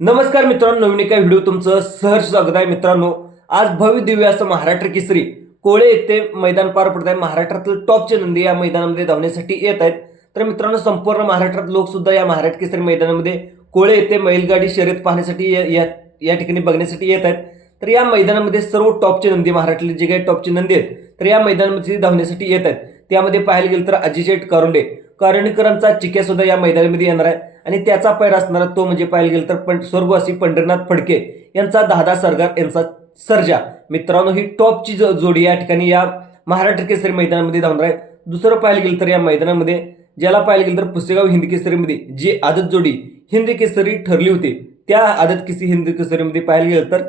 नमस्कार मित्रांनो, नवीन एका व्हिडिओ तुमचं सहर्ष स्वागत आहे. मित्रांनो, आज भव्य दिव्य असं महाराष्ट्र केसरी कोळे येथे मैदान पार पडत आहे. महाराष्ट्रातील टॉपचे नंदी या मैदानामध्ये धावण्यासाठी येत आहेत. तर मित्रांनो, संपूर्ण महाराष्ट्रात लोक सुद्धा या महाराष्ट्र केसरी मैदानामध्ये कोळे येथे बैलगाडी शर्यत पाहण्यासाठी या ठिकाणी बघण्यासाठी येत आहेत. तर या मैदानामध्ये सर्व टॉपचे नंदी, महाराष्ट्रातले जे काही टॉपचे नंदी आहेत तर या मैदानामध्ये धावण्यासाठी येत आहेत. त्यामध्ये पाहायला गेलं तर अजित कारुंडे कारणीकरांचा चिक्या सुद्धा या मैदानामध्ये येणार आहे आणि त्याचा पैर असणारा तो म्हणजे पाहायला गेलं तर स्वर्गवासी पंढरीनाथ फडके यांचा दादा सरगार यांचा सर्जा. मित्रांनो, ही टॉपची जोडी या ठिकाणी या महाराष्ट्र केसरी मैदानामध्ये धावणार आहे. दुसरं पाहायला गेलं तर या मैदानामध्ये ज्याला पाहायला गेलं तर पुसेगाव हिंद केसरीमध्ये जी आदत जोडी हिंद केसरी ठरली होती त्या आदत हिंद केसरीमध्ये पाहायला गेलं तर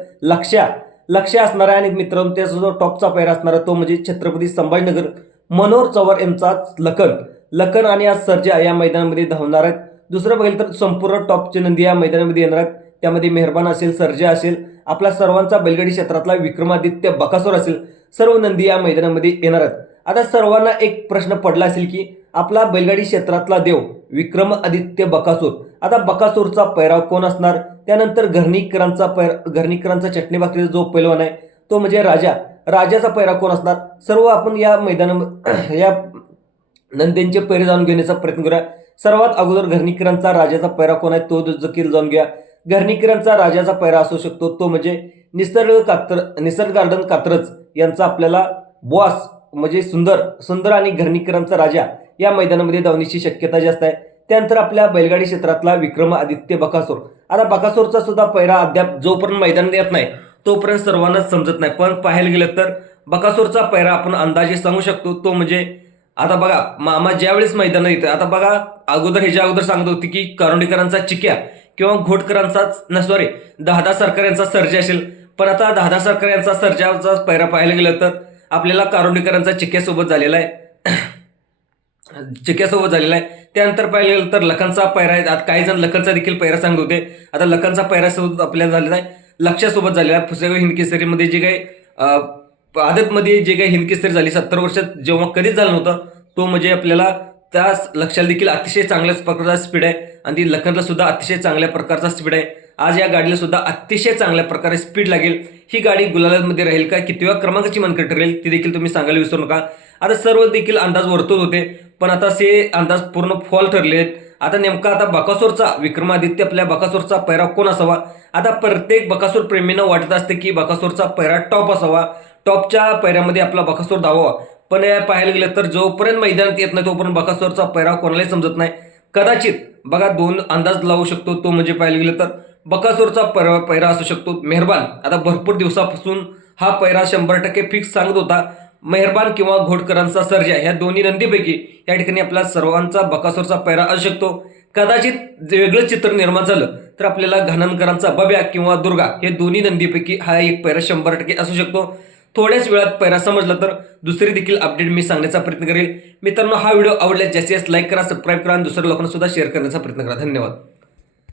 लक्ष असणारा आणि मित्रांनो त्यासोबत टॉपचा पैर असणारा तो म्हणजे छत्रपती संभाजीनगर मनोहर चव्हाण यांचा लखन आणि आज सर्जा या मैदानामध्ये धावणार आहेत. दुसरं बघितलं तर संपूर्ण टॉपचे नंदी या मैदानामध्ये येणार आहेत. त्यामध्ये मेहरबान असेल, सर्जा असेल, आपला सर्वांचा बैलगाडी क्षेत्रातला विक्रमादित्य बकासूर असेल, सर्व नंदी या मैदानामध्ये येणार आहेत. आता सर्वांना एक प्रश्न पडला असेल की आपला बैलगाडी क्षेत्रातला देव विक्रमादित्य बकासूर, आता बकासूरचा पैराव कोण असणार? त्यानंतर घरणीकरांचा चटणी भाकरीचा जो पैलवान आहे तो म्हणजे राजाचा पैरा कोण असणार? सर्व आपण या मैदानामध्ये या नंदींचे पैरे जाणून घेण्याचा प्रयत्न करूया. सर्वात अगोदर घरणीकरांचा राजाचा पैरा कोण आहे तो देखील जाणून घ्या. घरणीकरांचा राजाचा पैरा असू शकतो तो म्हणजे निसर्ग गार्डन कात्रज यांचा आपल्याला बॉस म्हणजे सुंदर आणि घरणीकरांचा राजा या मैदानामध्ये धावण्याची शक्यता जास्त आहे. त्यानंतर आपल्या बैलगाडी क्षेत्रातला विक्रमादित्य बकासूर. आता बकासूरचा सुद्धा पैरा अद्याप जोपर्यंत मैदानात येत नाही तोपर्यंत सर्वांनाच समजत नाही, पण पाहायला गेलं तर बकासूरचा पैरा आपण अंदाजे सांगू शकतो तो म्हणजे आता बघा मामा ज्यावेळेस मैदानात येतं, आता बघा ह्याच्या अगोदर सांगत होती की कारुंडेकरांचा चिक्या किंवा घोटकरांचा सॉरी दादा सरकार यांचा सर्जा असेल, पण आता दादा सरकार यांचा सर्जाचा पैरा पाहायला गेलं तर आपल्याला कारुंडेकरांचा चिक्यासोबत झालेला आहे. त्यानंतर पाहायला गेलं तर लखनचा पैरा आहे. आता काही जण लखनचा देखील पैरा सांगत होते, आता लखनचा पैरासोबत आपल्याला झालेला आहे, लक्षासोबत झालेला आहे. पुसेगाव हिंद केसरीमध्ये जे काही आदतमध्ये जे काही हिंद केसरी झाली 70 वर्षात जेव्हा कधीच झालं नव्हतं तो म्हणजे आपल्याला त्या लक्षाला देखील अतिशय चांगल्या प्रकारचा स्पीड आहे आणि ती लखनला सुद्धा अतिशय चांगल्या प्रकारचा स्पीड आहे. आज या गाडीला सुद्धा अतिशय चांगल्या प्रकारे स्पीड लागेल. ही गाडी गुलालामध्ये राहील का, कितव्या क्रमांकाची मानकरी ठरेल ती देखील तुम्ही सांगायला विसरू नका. आता सर्व देखील अंदाज वर्तवत होते पण आता ते अंदाज पूर्ण फॉल ठरले आहेत. आता नेमका आता बकासूरचा विक्रमादित्य आपल्या बकासूरचा पैरा कोण असावा? आता प्रत्येक बकासूर प्रेमीनं वाटत असते की बकासूरचा पैरा टॉप असावा, टॉपच्या पैऱ्यामध्ये आपला बकासूर धावावा. पण पाहायला गेलं तर जोपर्यंत मैदानात येत नाही तोपर्यंत बकासूरचा पैरा कोणालाही समजत नाही. कदाचित बघा दोन अंदाज लावू शकतो तो म्हणजे पाहायला गेलं तर बकासूरचा पैरा असू शकतो मेहरबान. आता भरपूर दिवसापासून हा पैरा 100% फिक्स सांगत होता. मेहरबान किंवा घोटकरांचा सर्जा या दोन्ही नंदीपैकी या ठिकाणी आपला सर्वांचा बकासूरचा पैरा असू शकतो. कदाचित वेगळं चित्र निर्माण झालं तर आपल्याला घाणनकरांचा बब्या किंवा दुर्गा हे दोन्ही नंदीपैकी हा एक पैरा 100% असू शकतो. थोड्याच वेळात पैरा समजला तर दुसरी देखील अपडेट मी सांगण्याचा प्रयत्न करेल. मित्रांनो, हा व्हिडिओ आवडल्यास जास्तीत जास्त लाईक करा, सबस्क्राईब करा आणि दुसऱ्या लोकांना सुद्धा शेअर करण्याचा प्रयत्न करा. धन्यवाद.